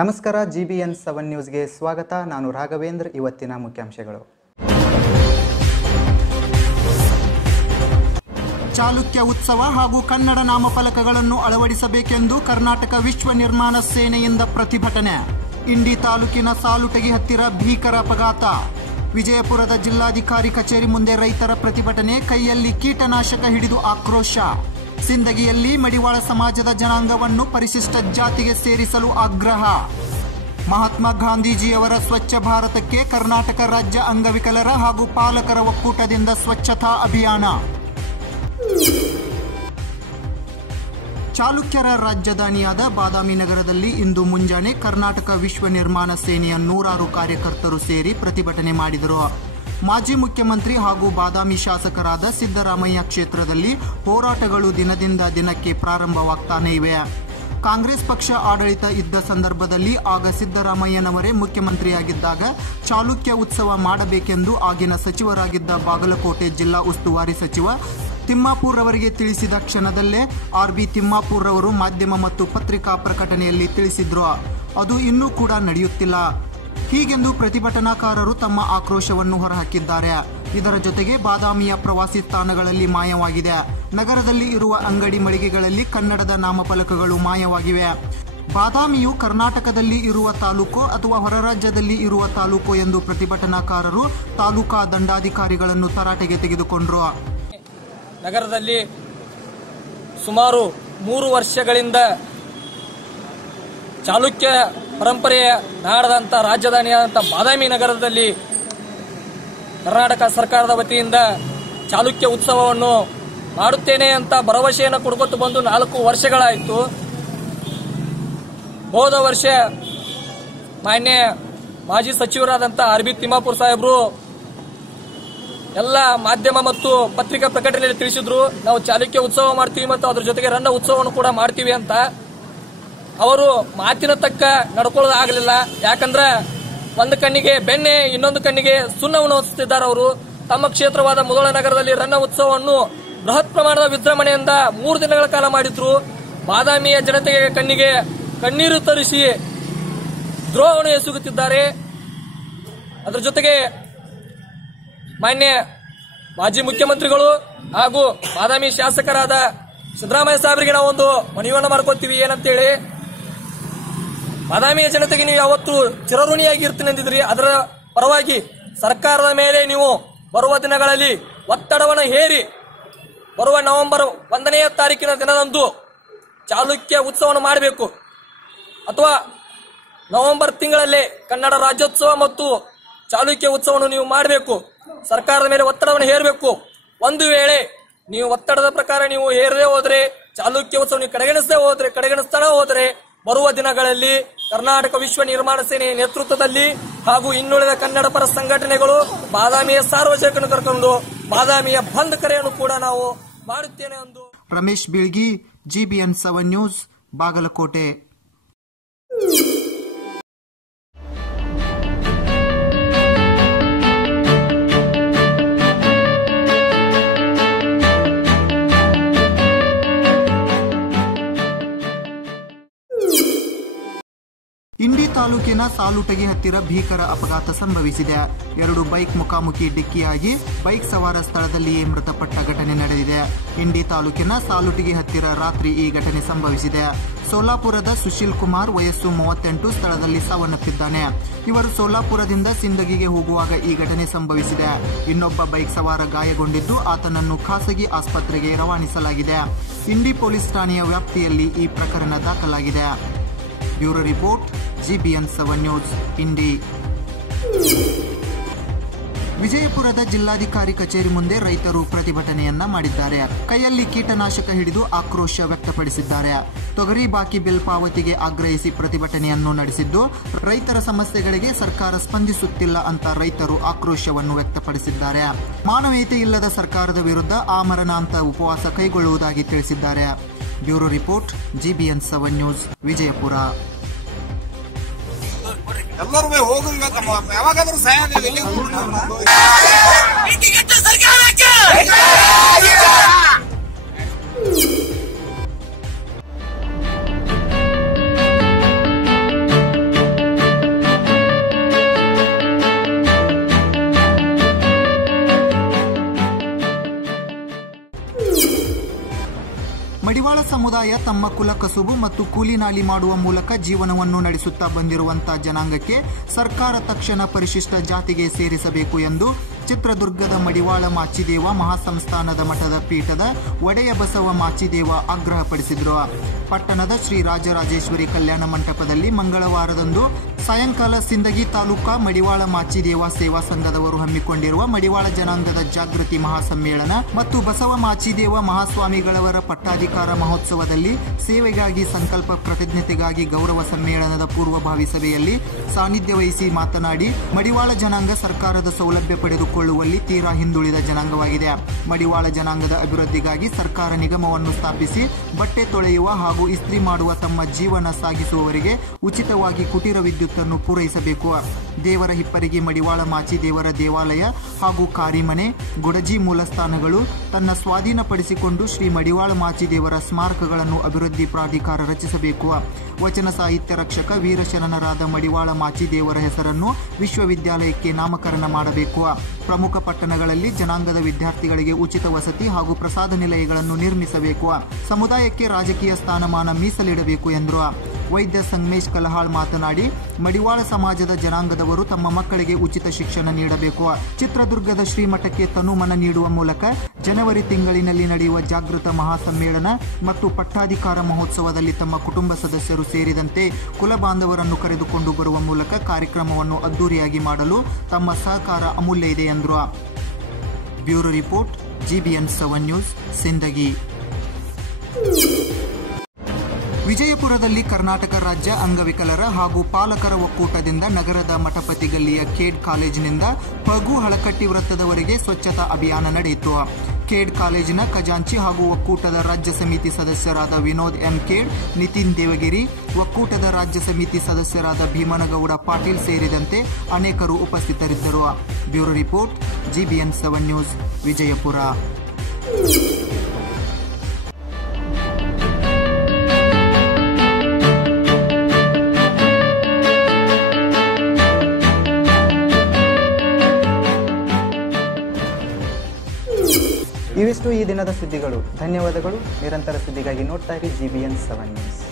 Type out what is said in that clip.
ನಮಸ್ಕಾರ G B N seven ನ್ಯೂಸ್ಗೆ ಸ್ವಾಗತ. ನಾನು ರಾಘವೇಂದ್ರ, ಇವತ್ತಿನ ಮುಖ್ಯಾಂಶಗಳು. ಚಾಲುಕ್ಯ ಉತ್ಸವ ಹಾಗೂ ಕನ್ನಡ ನಾಮಫಲಕಗಳನ್ನು ಅಳವಡಿಸಬೇಕೆಂದು ಕರ್ನಾಟಕ ವಿಶ್ವ ನಿರ್ಮಾಣ ಸೇನೆಯಿಂದ ಪ್ರತಿಭಟನೆ. ಇಂಡಿ ತಾಲೂಕಿನ ಸಾಲುಟಗಿ ಹತ್ತಿರ ಭೀಕರ ಅಪಘಾತ. ವಿಜಯಪುರದ ಜಿಲ್ಲಾಧಿಕಾರಿ ಕಚೇರಿ ಮುಂದೆ ರೈತರ ಪ್ರತಿಭಟನೆ, ಕೈಯಲ್ಲಿ ಕೀಟನಾಶಕ ಹಿಡಿದು ಆಕ್ರೋಶ. ಸಿಂದಗಿಯಲ್ಲಿ ಮಡಿವಾಳ ಸಮಾಜದ ಜನಾಂಗವನ್ನು ಪರಿಶಿಷ್ಟ ಜಾತಿಗೆ ಸೇರಿಸಲು ಆಗ್ರಹ. ಮಹಾತ್ಮ ಗಾಂಧೀಜಿಯವರ ಸ್ವಚ್ಛ ಭಾರತಕ್ಕೆ ಕರ್ನಾಟಕ ರಾಜ್ಯ ಅಂಗವಿಕಲರ ಹಾಗೂ ಪಾಲಕರ ಒಕ್ಕೂಟದಿಂದ ಸ್ವಚ್ಛತಾ ಅಭಿಯಾನ. ಚಾಲುಕ್ಯರ ರಾಜಧಾನಿಯಾದ ಬಾದಾಮಿ ನಗರದಲ್ಲಿ ಇಂದು ಮುಂಜಾನೆ ಕರ್ನಾಟಕ ವಿಶ್ವ ನಿರ್ಮಾಣ ಸೇನೆಯ ನೂರಾರು ಕಾರ್ಯಕರ್ತರು ಸೇರಿ ಪ್ರತಿಭಟನೆ ಮಾಡಿದರು. ಮಾಜಿ ಮುಖ್ಯಮಂತ್ರಿ ಹಾಗೂ ಬಾದಾಮಿ ಶಾಸಕರಾದ ಸಿದ್ದರಾಮಯ್ಯ ಕ್ಷೇತ್ರದಲ್ಲಿ ಹೋರಾಟಗಳು ದಿನದಿಂದ ದಿನಕ್ಕೆ ಪ್ರಾರಂಭವಾಗ್ತಾನೆ ಇವೆ. ಕಾಂಗ್ರೆಸ್ ಪಕ್ಷ ಆಡಳಿತ ಇದ್ದ ಸಂದರ್ಭದಲ್ಲಿ ಆಗ ಸಿದ್ದರಾಮಯ್ಯನವರೇ ಮುಖ್ಯಮಂತ್ರಿಯಾಗಿದ್ದಾಗ ಚಾಲುಕ್ಯ ಉತ್ಸವ ಮಾಡಬೇಕೆಂದು ಆಗಿನ ಸಚಿವರಾಗಿದ್ದ ಬಾಗಲಕೋಟೆ ಜಿಲ್ಲಾ ಉಸ್ತುವಾರಿ ಸಚಿವ ತಿಮ್ಮಾಪುರ್ ಅವರಿಗೆ ತಿಳಿಸಿದ ಕ್ಷಣದಲ್ಲೇ ಆರ್ ಬಿ ತಿಮ್ಮಾಪುರ್ ಅವರು ಮಾಧ್ಯಮ ಮತ್ತು ಪತ್ರಿಕಾ ಪ್ರಕಟಣೆಯಲ್ಲಿ ತಿಳಿಸಿದ್ರು. ಅದು ಇನ್ನೂ ಕೂಡ ನಡೆಯುತ್ತಿಲ್ಲ. ಹೀಗೆಂದು ಪ್ರತಿಭಟನಾಕಾರರು ತಮ್ಮ ಆಕ್ರೋಶವನ್ನು ಹೊರಹಾಕಿದ್ದಾರೆ. ಇದರ ಜೊತೆಗೆ ಬಾದಾಮಿಯ ಪ್ರವಾಸಿ ತಾಣಗಳಲ್ಲಿ ಮಾಯವಾಗಿದೆ. ನಗರದಲ್ಲಿ ಇರುವ ಅಂಗಡಿ ಮಳಿಗೆಗಳಲ್ಲಿ ಕನ್ನಡದ ನಾಮಫಲಕಗಳು ಮಾಯವಾಗಿವೆ. ಬಾದಾಮಿಯು ಕರ್ನಾಟಕದಲ್ಲಿ ಇರುವ ತಾಲೂಕು ಅಥವಾ ಹೊರರಾಜ್ಯದಲ್ಲಿ ಇರುವ ತಾಲೂಕು ಎಂದು ಪ್ರತಿಭಟನಾಕಾರರು ತಾಲೂಕಾ ದಂಡಾಧಿಕಾರಿಗಳನ್ನು ತರಾಟೆಗೆ ತೆಗೆದುಕೊಂಡರು. ನಗರದಲ್ಲಿ ಸುಮಾರು ಮೂರು ವರ್ಷಗಳಿಂದ ಚಾಲುಕ್ಯ ಪರಂಪರೆಯ ನಾಡದಂತ ರಾಜಧಾನಿಯಾದಂಥ ಬಾದಾಮಿ ನಗರದಲ್ಲಿ ಕರ್ನಾಟಕ ಸರ್ಕಾರದ ವತಿಯಿಂದ ಚಾಲುಕ್ಯ ಉತ್ಸವವನ್ನು ಮಾಡುತ್ತೇನೆ ಅಂತ ಭರವಸೆಯನ್ನು ಕೊಡ್ಕೊತು ಬಂದು ನಾಲ್ಕು ವರ್ಷಗಳಾಯಿತು. ಹೋದ ವರ್ಷ ಮಾನ್ಯ ಮಾಜಿ ಸಚಿವರಾದಂಥ ಆರ್ ಬಿ ತಿಮ್ಮಾಪುರ್ ಸಾಹೇಬರು ಎಲ್ಲ ಮಾಧ್ಯಮ ಮತ್ತು ಪತ್ರಿಕಾ ಪ್ರಕಟಣೆಯಲ್ಲಿ ತಿಳಿಸಿದ್ರು, ನಾವು ಚಾಲುಕ್ಯ ಉತ್ಸವ ಮಾಡ್ತೀವಿ ಮತ್ತು ಅದ್ರ ಜೊತೆಗೆ ರನ್ನ ಉತ್ಸವವನ್ನು ಕೂಡ ಮಾಡ್ತೀವಿ ಅಂತ. ಅವರು ಮಾತಿನ ತಕ್ಕ ನಡ್ಕೊಳ್ಳೋದಾಗಲಿಲ್ಲ ಯಾಕಂದ್ರೆ ಒಂದು ಕಣ್ಣಿಗೆ ಬೆಣ್ಣೆ, ಇನ್ನೊಂದು ಕಣ್ಣಿಗೆ ಸುಣ್ಣವನ್ನು ಹೊತ್ತಿದ್ದಾರೆ ಅವರು. ತಮ್ಮ ಕ್ಷೇತ್ರವಾದ ಮುದೋಳ ನಗರದಲ್ಲಿ ರನ್ನ ಉತ್ಸವವನ್ನು ಬೃಹತ್ ಪ್ರಮಾಣದ ವಿಜೃಂಭಣೆಯಿಂದ ಮೂರು ದಿನಗಳ ಕಾಲ ಮಾಡಿದ್ರು. ಬಾದಾಮಿಯ ಜನತೆಗೆ ಕಣ್ಣಿಗೆ ಕಣ್ಣೀರು ತರಿಸಿ ದ್ರೋಹವನ್ನು ಎಸಗುತ್ತಿದ್ದಾರೆ. ಅದರ ಜೊತೆಗೆ ಮಾನ್ಯ ಮಾಜಿ ಮುಖ್ಯಮಂತ್ರಿಗಳು ಹಾಗೂ ಬಾದಾಮಿ ಶಾಸಕರಾದ ಸಿದ್ದರಾಮಯ್ಯ ಸಾಹೇಬರಿಗೆ ನಾವು ಒಂದು ಮನವಿಯನ್ನು ಮಾಡ್ಕೊತೀವಿ ಏನಂತೇಳಿ ಬಾದಾಮಿಯ ಜನತೆಗೆ ನೀವು ಯಾವತ್ತು ಚಿರಋಣಿಯಾಗಿ ಇರ್ತೀನಿ ಅಂದಿದ್ರಿ. ಅದರ ಪರವಾಗಿ ಸರ್ಕಾರದ ಮೇಲೆ ನೀವು ಬರುವ ದಿನಗಳಲ್ಲಿ ಒತ್ತಡವನ್ನು ಹೇರಿ. ಬರುವ ನವೆಂಬರ್ ಒಂದನೆಯ ತಾರೀಕಿನ ದಿನದಂದು ಚಾಲುಕ್ಯ ಉತ್ಸವವನ್ನು ಮಾಡಬೇಕು. ಅಥವಾ ನವೆಂಬರ್ ತಿಂಗಳಲ್ಲೇ ಕನ್ನಡ ರಾಜ್ಯೋತ್ಸವ ಮತ್ತು ಚಾಲುಕ್ಯ ಉತ್ಸವವನ್ನು ನೀವು ಮಾಡಬೇಕು. ಸರ್ಕಾರದ ಮೇಲೆ ಒತ್ತಡವನ್ನು ಹೇರಬೇಕು. ಒಂದು ವೇಳೆ ನೀವು ಒತ್ತಡದ ಪ್ರಕಾರ ನೀವು ಹೇರದೇ ಹೋದ್ರೆ, ಚಾಲುಕ್ಯ ಉತ್ಸವ ನೀವು ಕಡೆಗಣಿಸದೆ ಹೋದ್ರೆ ಕಡೆಗಣಿಸ್ತಾನೆ ಹೋದ್ರೆ ಬರುವ ದಿನಗಳಲ್ಲಿ ಕರ್ನಾಟಕ ವಿಶ್ವ ನಿರ್ಮಾಣ ಸೇನೆ ನೇತೃತ್ವದಲ್ಲಿ ಹಾಗೂ ಇನ್ನುಳಿದ ಕನ್ನಡ ಪರ ಸಂಘಟನೆಗಳು ಬಾದಾಮಿಯ ಸಾರ್ವಜನಿಕರನ್ನು ಕರ್ಕೊಂಡು ಬಾದಾಮಿಯ ಬಂದ್ ಕರೆಯನ್ನು ಕೂಡ ನಾವು ಮಾಡುತ್ತೇನೆ ಎಂದು Ramesh Bilgi, GBN seven news, Bagalkote. Salutagi ಹತ್ತಿರ ಭೀಕರ ಅಪಘಾತ ಸಂಭವಿಸಿದೆ. ಎರಡು ಬೈಕ್ ಮುಖಾಮುಖಿ ಡಿಕ್ಕಿಯಾಗಿ ಬೈಕ್ ಸವಾರ ಸ್ಥಳದಲ್ಲಿಯೇ ಮೃತಪಟ್ಟ ಘಟನೆ ನಡೆದಿದೆ. ಇಂಡಿ ತಾಲೂಕಿನ ಸಾಲುಟಗಿ ಹತ್ತಿರ ರಾತ್ರಿ ಈ ಘಟನೆ ಸಂಭವಿಸಿದೆ. ಸೋಲಾಪುರದ ಸುಶೀಲ್ ಕುಮಾರ್ ವಯಸ್ಸು ಮೂವತ್ತೆಂಟು ಸ್ಥಳದಲ್ಲಿ ಸಾವನ್ನಪ್ಪಿದ್ದಾನೆ. ಇವರು ಸೋಲಾಪುರದಿಂದ ಸಿಂದಗಿಗೆ ಹೋಗುವಾಗ ಈ ಘಟನೆ ಸಂಭವಿಸಿದೆ. ಇನ್ನೊಬ್ಬ ಬೈಕ್ ಸವಾರ ಗಾಯಗೊಂಡಿದ್ದು ಆತನನ್ನು ಖಾಸಗಿ ಆಸ್ಪತ್ರೆಗೆ ರವಾನಿಸಲಾಗಿದೆ. ಇಂಡಿ ಪೊಲೀಸ್ ಠಾಣೆಯ ವ್ಯಾಪ್ತಿಯಲ್ಲಿ ಈ ಪ್ರಕರಣ ದಾಖಲಾಗಿದೆ. Bureau report GBN seven news Indi ವಿಜಯಪುರದ ಜಿಲ್ಲಾಧಿಕಾರಿ ಕಚೇರಿ ಮುಂದೆ ರೈತರು ಪ್ರತಿಭಟನೆಯನ್ನ ಮಾಡಿದ್ದಾರೆ. ಕೈಯಲ್ಲಿ ಕೀಟನಾಶಕ ಹಿಡಿದು ಆಕ್ರೋಶ ವ್ಯಕ್ತಪಡಿಸಿದ್ದಾರೆ. ತೊಗರಿ ಬಾಕಿ ಬಿಲ್ ಪಾವತಿಗೆ ಆಗ್ರಹಿಸಿ ಪ್ರತಿಭಟನೆಯನ್ನು ನಡೆಸಿದ್ದು, ರೈತರ ಸಮಸ್ಯೆಗಳಿಗೆ ಸರ್ಕಾರ ಸ್ಪಂದಿಸುತ್ತಿಲ್ಲ ಅಂತ ರೈತರು ಆಕ್ರೋಶವನ್ನು ವ್ಯಕ್ತಪಡಿಸಿದ್ದಾರೆ. ಮಾನವೀಯತೆ ಇಲ್ಲದ ಸರ್ಕಾರದ ವಿರುದ್ಧ ಆಮರಣಾಂತ ಉಪವಾಸ ಕೈಗೊಳ್ಳುವುದಾಗಿ ತಿಳಿಸಿದ್ದಾರೆ. Bureau report GBN seven news Vijayapura. ಎಲ್ಲರೂ ಹೋಗಂಗ ಯಾವಾಗಾದ್ರೂ ಸಹಾಯ ಸಮುದಾಯ ತಮ್ಮ ಕುಲ ಕಸುಬು ಮತ್ತು ಕೂಲಿನಾಲಿ ಮಾಡುವ ಮೂಲಕ ಜೀವನವನ್ನು ನಡೆಸುತ್ತಾ ಬಂದಿರುವಂತಹ ಜನಾಂಗಕ್ಕೆ ಸರ್ಕಾರ ತಕ್ಷಣ ಪರಿಶಿಷ್ಟ ಜಾತಿಗೆ ಸೇರಿಸಬೇಕು ಎಂದು ಚಿತ್ರದುರ್ಗದ ಮಡಿವಾಳ ಮಾಚಿದೇವ ಮಹಾಸಂಸ್ಥಾನದ ಮಠದ ಪೀಠದ ಒಡೆಯ ಬಸವ ಮಾಚಿದೇವ ಆಗ್ರಹಪಡಿಸಿದರು. ಪಟ್ಟಣದ ಶ್ರೀ ರಾಜರಾಜೇಶ್ವರಿ ಕಲ್ಯಾಣ ಮಂಟಪದಲ್ಲಿ ಮಂಗಳವಾರದಂದು ಸಾಯಂಕಾಲ ಸಿಂದಗಿ ತಾಲೂಕಾ ಮಡಿವಾಳ ಮಾಚಿದೇವ ಸೇವಾ ಸಂಘದವರು ಹಮ್ಮಿಕೊಂಡಿರುವ ಮಡಿವಾಳ ಜನಾಂಗದ ಜಾಗೃತಿ ಮಹಾಸಮ್ಮೇಳನ ಮತ್ತು ಬಸವ ಮಾಚಿದೇವ ಮಹಾಸ್ವಾಮಿಗಳವರ ಪಟ್ಟಾಧಿಕಾರ ಮಹೋತ್ಸವದಲ್ಲಿ ಸೇವೆಗಾಗಿ ಸಂಕಲ್ಪ ಪ್ರತಿಜ್ಞತೆಗಾಗಿ ಗೌರವ ಸಮ್ಮೇಳನದ ಪೂರ್ವಭಾವಿ ಸಭೆಯಲ್ಲಿ ಸಾನ್ನಿಧ್ಯ ವಹಿಸಿ ಮಾತನಾಡಿ, ಮಡಿವಾಳ ಜನಾಂಗ ಸರ್ಕಾರದ ಸೌಲಭ್ಯ ಪಡೆದುಕೊಳ್ಳುವಲ್ಲಿ ತೀರಾ ಹಿಂದುಳಿದ ಜನಾಂಗವಾಗಿದೆ. ಮಡಿವಾಳ ಜನಾಂಗದ ಅಭಿವೃದ್ಧಿಗಾಗಿ ಸರ್ಕಾರ ನಿಗಮವನ್ನು ಸ್ಥಾಪಿಸಿ, ಬಟ್ಟೆ ತೊಳೆಯುವ ಹಾಗೂ ಇಸ್ತ್ರಿ ಮಾಡುವ ತಮ್ಮ ಜೀವನ ಸಾಗಿಸುವವರಿಗೆ ಉಚಿತವಾಗಿ ಕುಟೀರ ವಿದ್ಯುತ್ತನ್ನು ಪೂರೈಸಬೇಕು. ದೇವರ ಹಿಪ್ಪರಿಗೆ ಮಡಿವಾಳ ಮಾಚಿ ದೇವರ ದೇವಾಲಯ ಹಾಗೂ ಕಾರಿಮನೆ, ಗುಡಜಿ ಮೂಲಸ್ಥಾನಗಳು ತನ್ನ ಸ್ವಾಧೀನಪಡಿಸಿಕೊಂಡು ಶ್ರೀ ಮಡಿವಾಳ ಮಾಚಿ ದೇವರ ಸ್ಮಾರಕಗಳನ್ನು ಅಭಿವೃದ್ಧಿ ಪ್ರಾಧಿಕಾರ ರಚಿಸಬೇಕು. ವಚನ ಸಾಹಿತ್ಯ ರಕ್ಷಕ ವೀರಶರಣರಾದ ಮಡಿವಾಳ ಮಾಚಿ ದೇವರ ಹೆಸರನ್ನು ವಿಶ್ವವಿದ್ಯಾಲಯಕ್ಕೆ ನಾಮಕರಣ ಮಾಡಬೇಕು. ಪ್ರಮುಖ ಪಟ್ಟಣಗಳಲ್ಲಿ ಜನಾಂಗದ ವಿದ್ಯಾರ್ಥಿಗಳಿಗೆ ಉಚಿತ ವಸತಿ ಹಾಗೂ ಪ್ರಸಾದ ನಿಲಯಗಳನ್ನು ನಿರ್ಮಿಸಬೇಕು. ಸಮುದಾಯಕ್ಕೆ ರಾಜಕೀಯ ಸ್ಥಾನಮಾನ ಮೀಸಲಿಡಬೇಕು ಎಂದರು. ವೈದ್ಯ ಸಂಗಮೇಶ್ ಕಲಹಾಳ್ ಮಾತನಾಡಿ, ಮಡಿವಾಳ ಸಮಾಜದ ಜನಾಂಗದವರು ತಮ್ಮ ಮಕ್ಕಳಿಗೆ ಉಚಿತ ಶಿಕ್ಷಣ ನೀಡಬೇಕು. ಚಿತ್ರದುರ್ಗದ ಶ್ರೀಮಠಕ್ಕೆ ತನುಮನ ನೀಡುವ ಮೂಲಕ ಜನವರಿ ತಿಂಗಳಿನಲ್ಲಿ ನಡೆಯುವ ಜಾಗೃತ ಮಹಾಸಮ್ಮೇಳನ ಮತ್ತು ಪಟ್ಟಾಧಿಕಾರ ಮಹೋತ್ಸವದಲ್ಲಿ ತಮ್ಮ ಕುಟುಂಬ ಸದಸ್ಯರು ಸೇರಿದಂತೆ ಕುಲ ಬಾಂಧವರನ್ನು ಕರೆದುಕೊಂಡು ಬರುವ ಮೂಲಕ ಕಾರ್ಯಕ್ರಮವನ್ನು ಅದ್ದೂರಿಯಾಗಿ ಮಾಡಲು ತಮ್ಮ ಸಹಕಾರ ಅಮೂಲ್ಯ ಇದೆ ಎಂದರು. Bureau report, GBN seven news, Sindagi. ವಿಜಯಪುರದಲ್ಲಿ ಕರ್ನಾಟಕ ರಾಜ್ಯ ಅಂಗವಿಕಲರ ಹಾಗೂ ಪಾಲಕರ ಒಕ್ಕೂಟದಿಂದ ನಗರದ ಮಠಪತಿ ಗಲ್ಲಿಯ ಖೇಡ್ ಕಾಲೇಜಿನಿಂದ ಪಗು ಹಳಕಟ್ಟಿ ವೃತ್ತದವರೆಗೆ ಸ್ವಚ್ಛತಾ ಅಭಿಯಾನ ನಡೆಯಿತು. ಖೇಡ್ ಕಾಲೇಜಿನ ಖಜಾಂಚಿ ಹಾಗೂ ಒಕ್ಕೂಟದ ರಾಜ್ಯ ಸಮಿತಿ ಸದಸ್ಯರಾದ ವಿನೋದ್ ಎಂ ಖೇಡ್ ನಿತಿನ್ ದೇವಗಿರಿ, ಒಕ್ಕೂಟದ ರಾಜ್ಯ ಸಮಿತಿ ಸದಸ್ಯರಾದ ಭೀಮನಗೌಡ ಪಾಟೀಲ್ ಸೇರಿದಂತೆ ಅನೇಕರು ಉಪಸ್ಥಿತರಿದ್ದರು. Bureau report, GBN seven news, Vijayapura. ಇವಿಷ್ಟು ಈ ದಿನದ ಸುದ್ದಿಗಳು. ಧನ್ಯವಾದಗಳು. ನಿರಂತರ ಸುದ್ದಿಗಾಗಿ ನೋಡ್ತಾ ಇರಿ G B N seven news